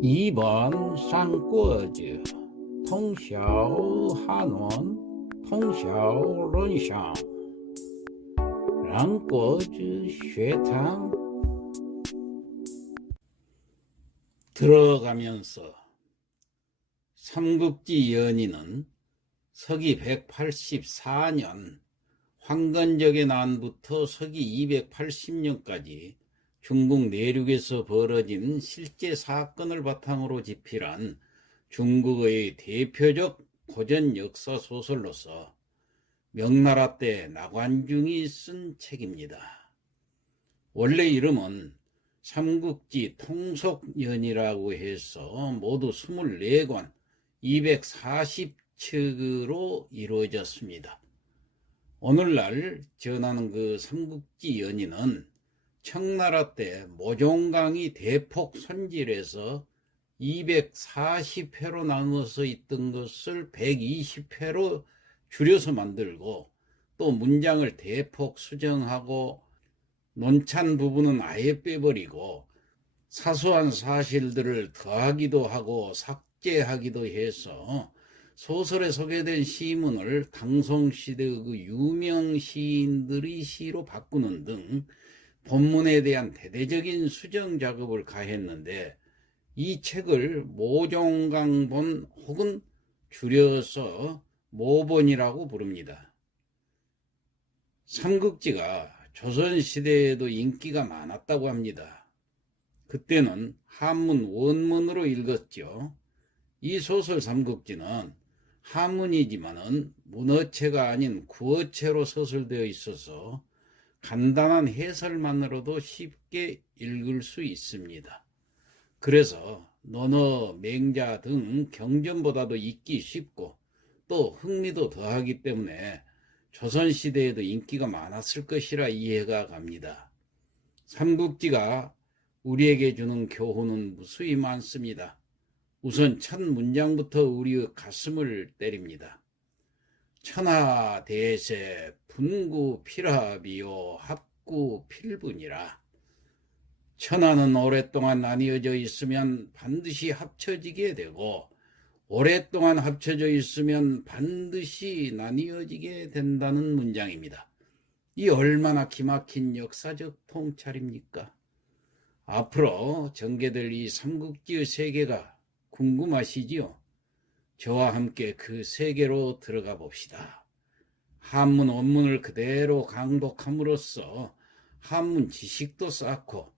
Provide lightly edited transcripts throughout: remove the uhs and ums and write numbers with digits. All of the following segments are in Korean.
2번三国子通晓汉文通晓论想让国之学堂들어가면서 삼국지 연의는 서기 184년 황건적의 난부터 서기 280년까지 중국 내륙에서 벌어진 실제 사건을 바탕으로 집필한 중국의 대표적 고전 역사 소설로서 명나라 때 나관중이 쓴 책입니다. 원래 이름은 삼국지 통속연이라고 해서 모두 24권 240척으로 이루어졌습니다. 오늘날 전하는 그 삼국지 연의는 청나라 때 모종강이 대폭 손질해서 240회로 나누어서 있던 것을 120회로 줄여서 만들고 또 문장을 대폭 수정하고 논찬 부분은 아예 빼버리고 사소한 사실들을 더하기도 하고 삭제하기도 해서 소설에 소개된 시문을 당송시대의 그 유명 시인들의 시로 바꾸는 등 본문에 대한 대대적인 수정 작업을 가했는데 이 책을 모종강본 혹은 줄여서 모본이라고 부릅니다. 삼국지가 조선시대에도 인기가 많았다고 합니다. 그때는 한문 원문으로 읽었죠. 이 소설 삼국지는 한문이지만은 문어체가 아닌 구어체로 서술되어 있어서 간단한 해설만으로도 쉽게 읽을 수 있습니다. 그래서 논어, 맹자 등 경전보다도 읽기 쉽고 또 흥미도 더하기 때문에 조선시대에도 인기가 많았을 것이라 이해가 갑니다. 삼국지가 우리에게 주는 교훈은 무수히 많습니다. 우선 첫 문장부터 우리의 가슴을 때립니다. 천하대세 분구필합이요 합구필분이라. 천하는 오랫동안 나뉘어져 있으면 반드시 합쳐지게 되고 오랫동안 합쳐져 있으면 반드시 나뉘어지게 된다는 문장입니다. 이 얼마나 기막힌 역사적 통찰입니까? 앞으로 전개될 이 삼국지의 세계가 궁금하시지요? 저와 함께 그 세계로 들어가 봅시다. 한문 원문을 그대로 강독함으로써 한문 지식도 쌓고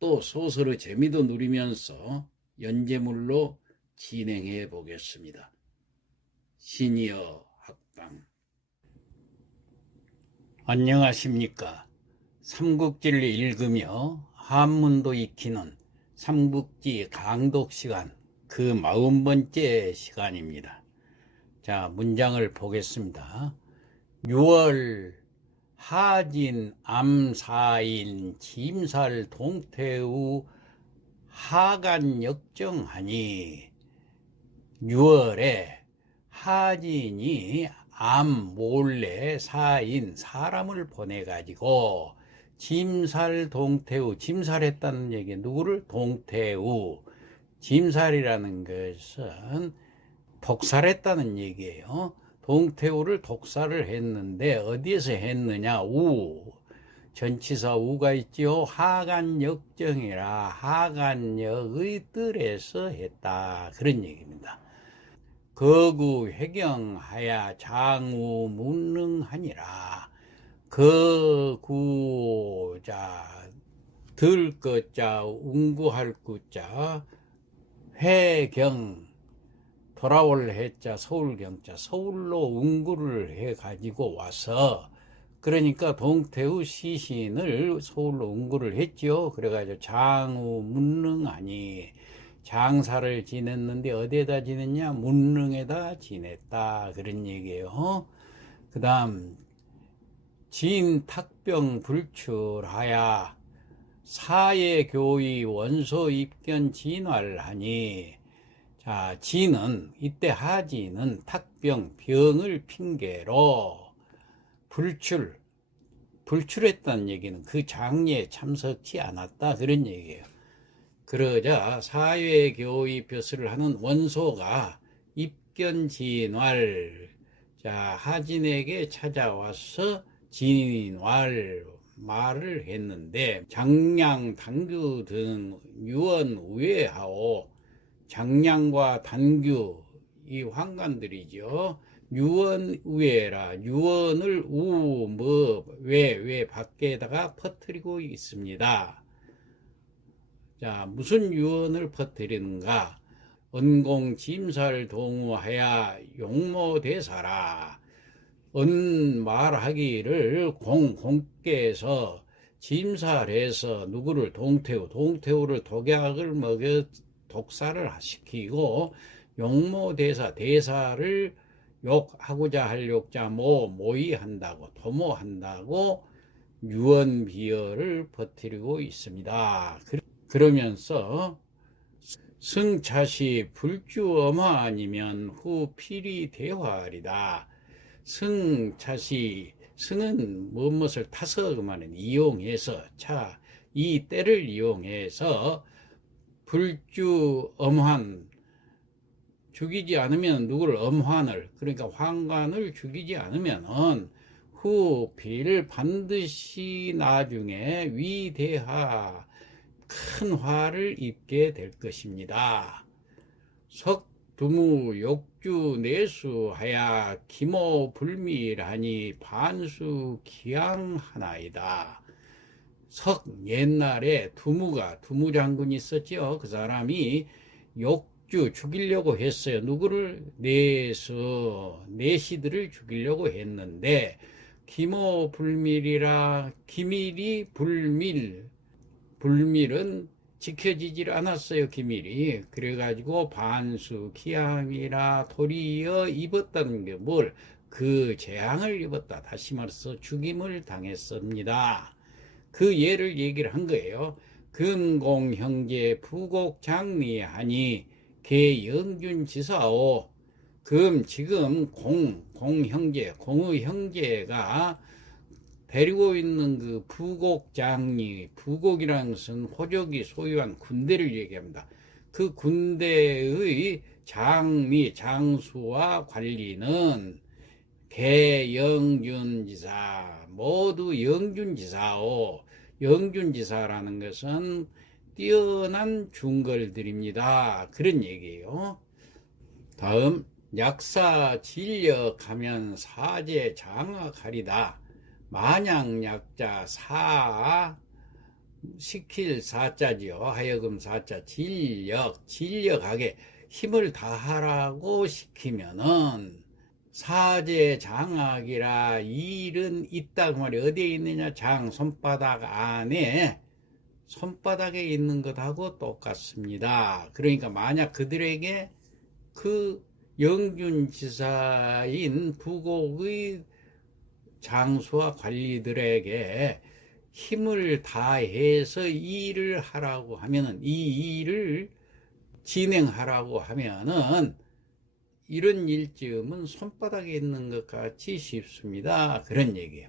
또 소설의 재미도 누리면서 연재물로 진행해 보겠습니다. 시니어 학당. 안녕하십니까. 삼국지를 읽으며 한문도 익히는 삼국지 강독 시간, 그 40번째 시간입니다. 자, 문장을 보겠습니다. 6월 하진 암사인 짐살 동태우 하간 역정하니 6월에 하진이 암 몰래 사인 사람을 보내가지고 짐살 동태우, 짐살했다는 얘기, 누구를? 동태우. 짐살이라는 것은 독살했다는 얘기예요. 동태우를 독살을 했는데 어디에서 했느냐? 우, 전치사 우가 있지요. 하간역정이라 하간역의 뜰에서 했다, 그런 얘기입니다. 거구 회경하야 장우 문능하니라. 거구, 자, 들거자 운구할 구자, 회경 돌아올 해자 서울경자, 서울로 운구를 해가지고 와서, 그러니까 동태우 시신을 서울로 운구를 했죠. 그래가지고 장우 문릉하니, 장사를 지냈는데 어디에다 지냈냐? 문릉에다 지냈다, 그런 얘기예요. 그 다음 진탁병 불출하야 사예교의 원소 입견 진활하니. 자, 진은, 이때 하진은 탁병, 병을 핑계로 불출했다는 얘기는 그 장례에 참석치 않았다, 그런 얘기예요. 그러자 사회교의 벼슬을 하는 원소가 입견진왈, 자, 하진에게 찾아와서 진왈 말을 했는데, 장량, 단규 등 유언 우회하오. 장량과 단규, 이 환관들이죠. 유언 우회라, 유언을 왜 밖에다가 퍼뜨리고 있습니다. 자, 무슨 유언을 퍼뜨리는가? 언공 짐사를 동우하야 용모대사라. 말하기를 공께서 짐사를 해서 누구를 동태우를 독약을 먹여 독사를 시키고, 용모대사를 욕하고자 할 욕자 모의한다고, 도모한다고 유언비어를 퍼뜨리고 있습니다. 그러면서 승차시 불주엄하 아니면 후 필이 대화리다. 승차시, 승은 무엇을 타서 그 말은 이용해서, 이 때를 이용해서 불주엄한, 죽이지 않으면 누구를 엄환을, 그러니까 환관을 죽이지 않으면은 후필 반드시 나중에 위대하, 큰 화를 입게 될 것입니다. 석두무 욕주 내수하야 기모 불밀하니 반수 기양하나이다. 옛날에 두무 장군이 있었죠. 그 사람이 욕주 죽이려고 했어요. 누구를? 내시들을 죽이려고 했는데, 기모 불밀이라, 기밀이 불밀은 지켜지질 않았어요. 기밀이. 그래가지고 반수 기양이라 도리어 입었다는 게 뭘? 그 재앙을 입었다. 다시 말해서 죽임을 당했습니다. 그 예를 얘기를 한 거예요. 근공 형제 부곡 장리하니 개영준 지사오. 지금 공의 형제가 데리고 있는 그 부곡장리, 부곡이라는 것은 호족이 소유한 군대를 얘기합니다. 그 군대의 장수와 관리는 개영준지사, 모두 영준지사오. 영준지사라는 것은 뛰어난 중걸들입니다. 그런 얘기예요. 다음, 약사 진력하면 사제 장악하리다. 만약 약자 시킬 사자지요. 하여금 사자 진력하게 힘을 다하라고 시키면은 사제 장악이라, 일은 있다 그 말이 어디에 있느냐? 손바닥 안에, 손바닥에 있는 것하고 똑같습니다. 그러니까 만약 그들에게 그 영준지사인 부곡의 장수와 관리들에게 힘을 다해서 일을 하라고 하면은, 이 일을 진행하라고 하면은, 이런 일쯤은 손바닥에 있는 것 같이 쉽습니다. 그런 얘기예요.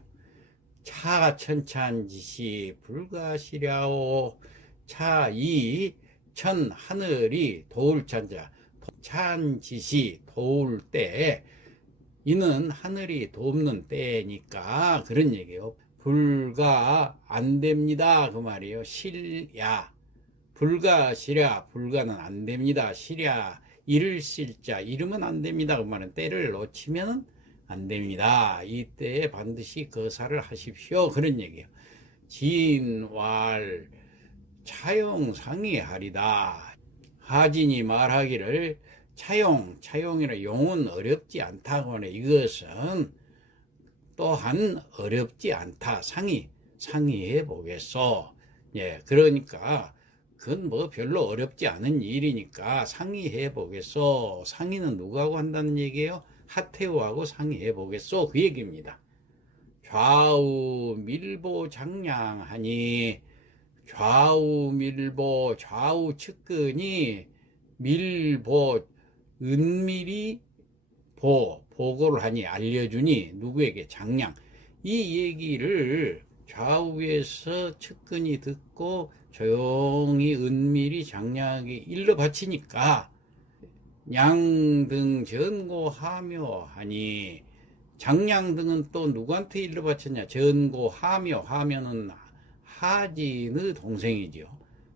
차가 천찬지시 불가시랴오. 하늘이 도울 찬자, 찬지시 도울 때, 이는 하늘이 돕는 때니까 그런 얘기예요. 불가 안 됩니다 그 말이에요. 불가는 안 됩니다. 이를 실자, 이르면 안 됩니다 그 말은 때를 놓치면 안 됩니다. 이때에 반드시 거사를 하십시오 그런 얘기예요. 진왈 차용상의하리다. 하진이 말하기를 차용이라 용은 어렵지 않다고 하네. 이것은 또한 어렵지 않다. 상의해 보겠소. 예, 그러니까 그건 뭐 별로 어렵지 않은 일이니까 상의해 보겠소. 상의는 누구하고 한다는 얘기예요? 하태우하고 상의해 보겠소. 그 얘기입니다. 좌우 밀보 장량하니, 좌우 측근이 밀보, 은밀히 보고를 하니, 알려주니, 누구에게? 장량. 이 얘기를 좌우에서 측근이 듣고 조용히 은밀히 장량하게 일러 바치니까 양등 전고하며 하니, 장량등은 또 누구한테 일러 바쳤냐? 전고하며, 하면은 하진의 동생이죠.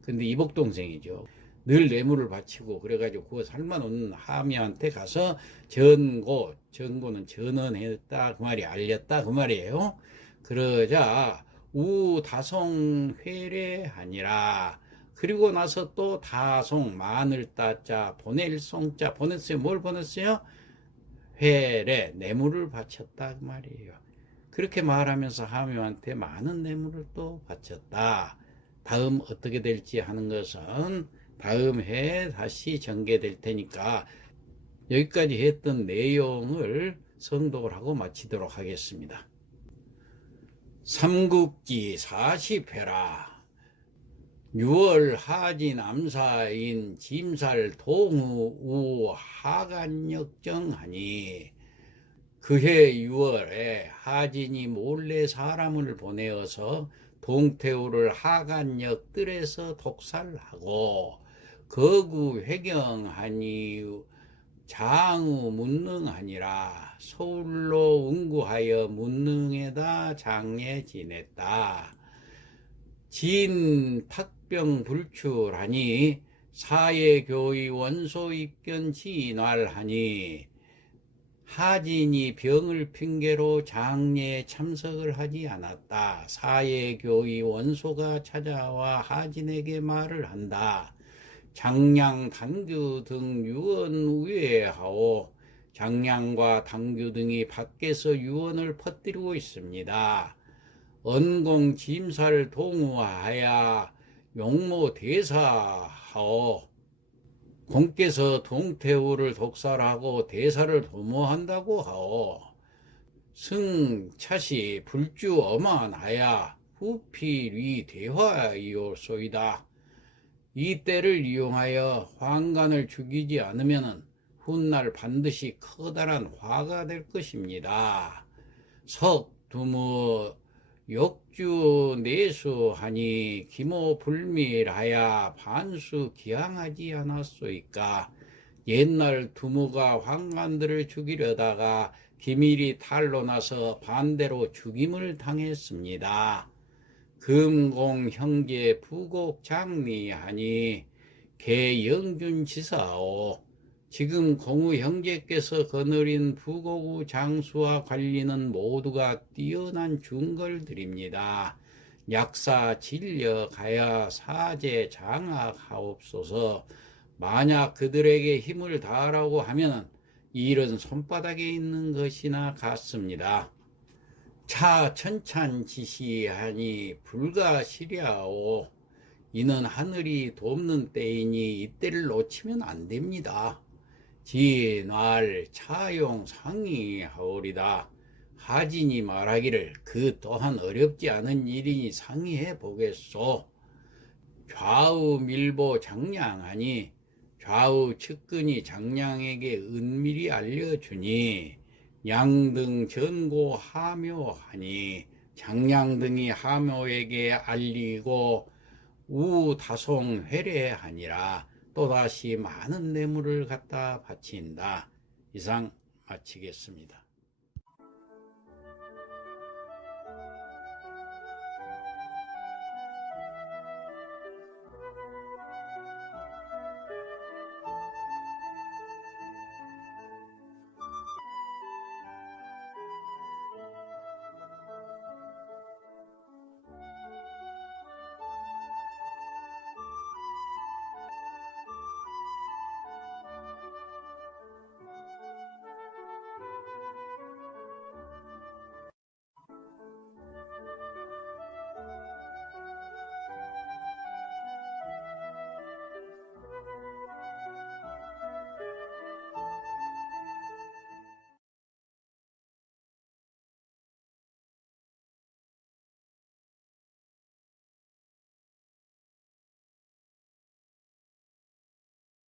근데 이복 동생이죠. 늘 뇌물을 바치고 그래가지고 그거 삶아놓는 하미한테 가서 전고는 전언했다 그 말이, 알렸다 그 말이에요. 그러자 우다송 회례하니라. 그리고 나서 또 다송, 마늘 따자, 보낼 송자, 보냈어요. 뭘 보냈어요? 회례, 뇌물을 바쳤다 그 말이에요. 그렇게 말하면서 하묘한테 많은 뇌물을 또 바쳤다. 다음 어떻게 될지 하는 것은 다음 해에 다시 전개될 테니까 여기까지 했던 내용을 성독을 하고 마치도록 하겠습니다. 삼국기 40회라. 6월 하진 암사인 짐살 동우 우 하간역정하니, 그해 6월에 하진이 몰래 사람을 보내어서 동태우를 하간역 뜰에서 독살하고 거구 회경하니 장우 문능하니라. 서울로 응구하여 문능에다 장례 지냈다. 진 탁병 불출하니 사예교의 원소 입견 진활하니, 하진이 병을 핑계로 장례에 참석을 하지 않았다. 사예교의 원소가 찾아와 하진에게 말을 한다. 장량, 당규 등 유언 우회하오. 장량과 당규 등이 밖에서 유언을 퍼뜨리고 있습니다. 언공 짐살 동우하야 용모 대사하오. 공께서 동태우를 독살하고 대사를 도모한다고 하오. 승차시 불주 엄한하야 후필위 대화이오소이다. 이 때를 이용하여 환관을 죽이지 않으면 훗날 반드시 커다란 화가 될 것입니다. 석두무 역주 내수하니 기모 불밀하야 반수 기항하지 않았소이까. 옛날 두무가 환관들을 죽이려다가 기밀이 탄로나서 반대로 죽임을 당했습니다. 금공 형제 부곡 장리하니 개영준 지사오. 지금 공우 형제께서 거느린 부고구 장수와 관리는 모두가 뛰어난 중걸들입니다. 약사 진력하여 사제 장악하옵소서. 만약 그들에게 힘을 다하라고 하면 일은 손바닥에 있는 것이나 같습니다. 차 천찬지시하니 불가시랴오. 이는 하늘이 돕는 때이니 이때를 놓치면 안 됩니다. 진활 차용 상의하오리다. 하진이 말하기를 그 또한 어렵지 않은 일이니 상의해 보겠소. 좌우 밀보 장량하니 좌우 측근이 장량에게 은밀히 알려주니, 양등 전고 하묘하니 장량 등이 하묘에게 알리고 우다송 회례하니라. 또다시 많은 뇌물을 갖다 바친다. 이상 마치겠습니다.